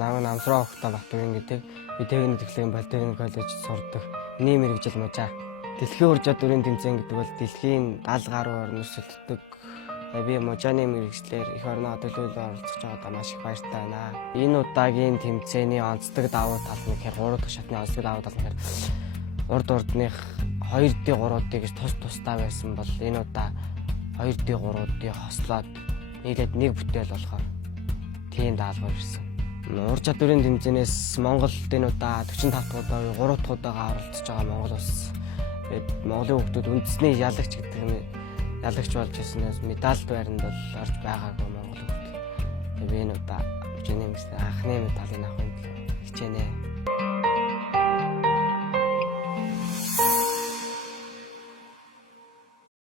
намсраа Охтой Батбаян гэдэг би техник технологийн политехник коллежид сурдаг. Миний мэргэжил мужаа. Дэлхийн ур чадварын тэмцээн гэдэг бол дэлхийн 70 гаруй орноос төлдөг. Би мужааны мэргэжлэр их орноо төлөөлөл оролцож байгаадаа маш их баяртай байна. Энэ удаагийн тэмцээний онцлог давуу тал нь гэхээр 3 дахь шатны онцлог давуу тал нь гэхээр урд-урдных 2D3-ыг тус тусдаа байсан бол энэ удаа 2D3-ыг хослоод нийлээд нэг бүтээл болохоор тийм даалгавар ирсэн. Ур чадварын тэмцээнээс Монголд энэ удаа 45 дахь удаа 3 дахь удаага оролцож байгаа Монгол улс. Монголын хүмүүс үндэсний ялагч гэдэг нь ялагч болж ирсэнээс медальд байранд бол орж байгаагүй Монгол хүмүүс. Би энэ удаа мужааны анхны медалийг авахын хичээнэ.